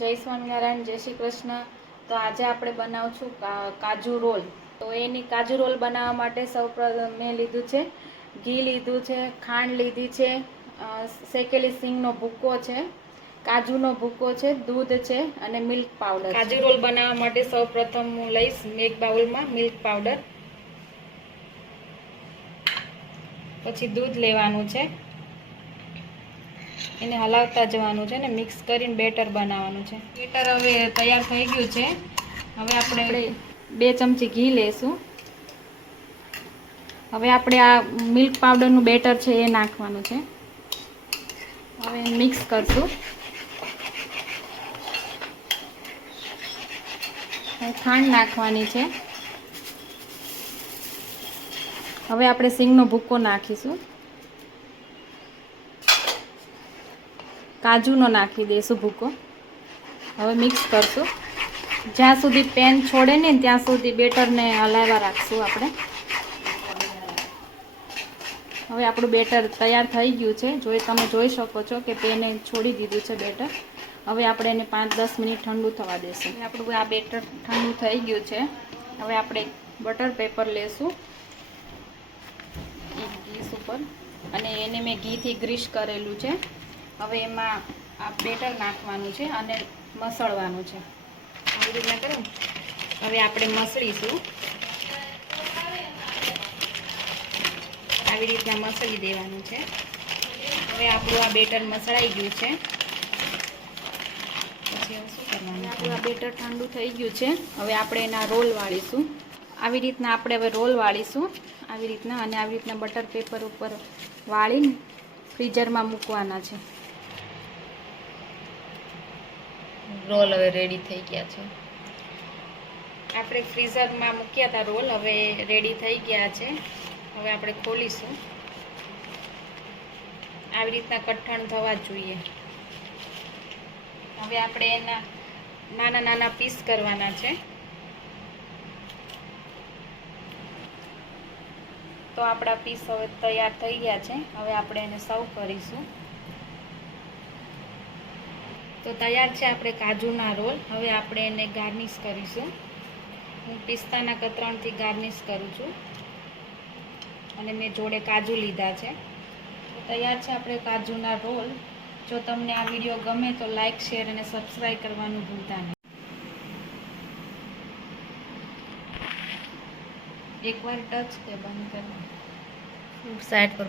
જય સ્વામિનારાયણ, જય શ્રી કૃષ્ણ। તો આજે આપણે બનાવશું કાજુ રોલ। તો એની કાજુ રોલ બનાવવા માટે સૌપ્રથમ મેં લીધું છે ઘી, લીધું છે ખાંડ, લીધી છે શેકેલી સિંગનો ભૂકો છે, કાજુનો ભૂકો છે, દૂધ છે અને મિલ્ક પાવડર। કાજુ રોલ બનાવવા માટે સૌપ્રથમ હું લઈશ એક બાઉલમાં મિલ્ક પાવડર, પછી દૂધ લેવાનું છે, એને હલાવતા જવાનું છે ને મિક્સ કરીને બેટર બનાવવાનું છે। બેટર હવે તૈયાર થઈ ગયું છે। હવે આપણે 2 ચમચી ઘી લેશું। હવે આપણે આ મિલ્ક પાવડરનું બેટર છે એ નાખવાનું છે। હવે મિક્સ કરશું। ખાંડ નાખવાની છે। હવે આપણે સિંગનો ભૂકો નાખીશું, કાજુનો નાખી દઈશું ભૂકો। હવે મિક્સ કરશું જ્યાં સુધી પેન છોડે ને ત્યાં સુધી બેટરને હલાવ્યા રાખશું આપણે। હવે આપણું બેટર તૈયાર થઈ ગયું છે। તમે જોઈ શકો છો કે પેને છોડી દીધું છે બેટર। હવે આપણે એને 5-10 મિનિટ ઠંડુ થવા દઈશું। આપણું આ બેટર ઠંડુ થઈ ગયું છે। હવે આપણે બટર પેપર લેશું એક ગીસ ઉપર, અને એને મેં ઘીથી ગ્રીસ કરેલું છે। હવે એમાં આ બેટર નાખવાનું છે અને મસળવાનું છે આવી રીતના કરો। હવે આપણે મસળીશું, આવી રીતના મસળી દેવાનું છે। હવે આપણું આ બેટર મસળાઈ ગયું છે। પછી હવે શું કરવાનું, આપણું આ બેટર ઠંડુ થઈ ગયું છે। હવે આપણે એના રોલ વાળીશું આવી રીતના। આપણે હવે રોલ વાળીશું આવી રીતના, અને આવી રીતના બટર પેપર ઉપર વાળીને ફ્રીઝરમાં મૂકવાના છે। રોલ હવે રેડી થઈ ગયા છે। આપણે ફ્રીઝરમાં મૂક્યા હતા રોલ, હવે રેડી થઈ ગયા છે। હવે આપણે ખોલીશું, આવી રીતના કઠણ થવા જોઈએ। હવે આપણે એના નાના નાના પીસ કરવાના છે। તો આપણા પીસ હવે તૈયાર થઈ ગયા છે। હવે આપણે એને સર્વ કરીશું। તો તૈયાર છે આપણે કાજુના રોલ। હવે આપણે એને ગાર્નિશ કરીશું। હું પિસ્તાના કતરણથી ગાર્નિશ કરું છું, અને મેં જોડે કાજુ લીધા છે। તો તૈયાર છે આપણે કાજુના રોલ। જો તમને આ વિડીયો ગમે તો લાઈક, શેર અને સબસ્ક્રાઈબ કરવાનું ભૂલતા નહીં। એકવાર ટચ કે બંધ કરવાનું સાઈડ પર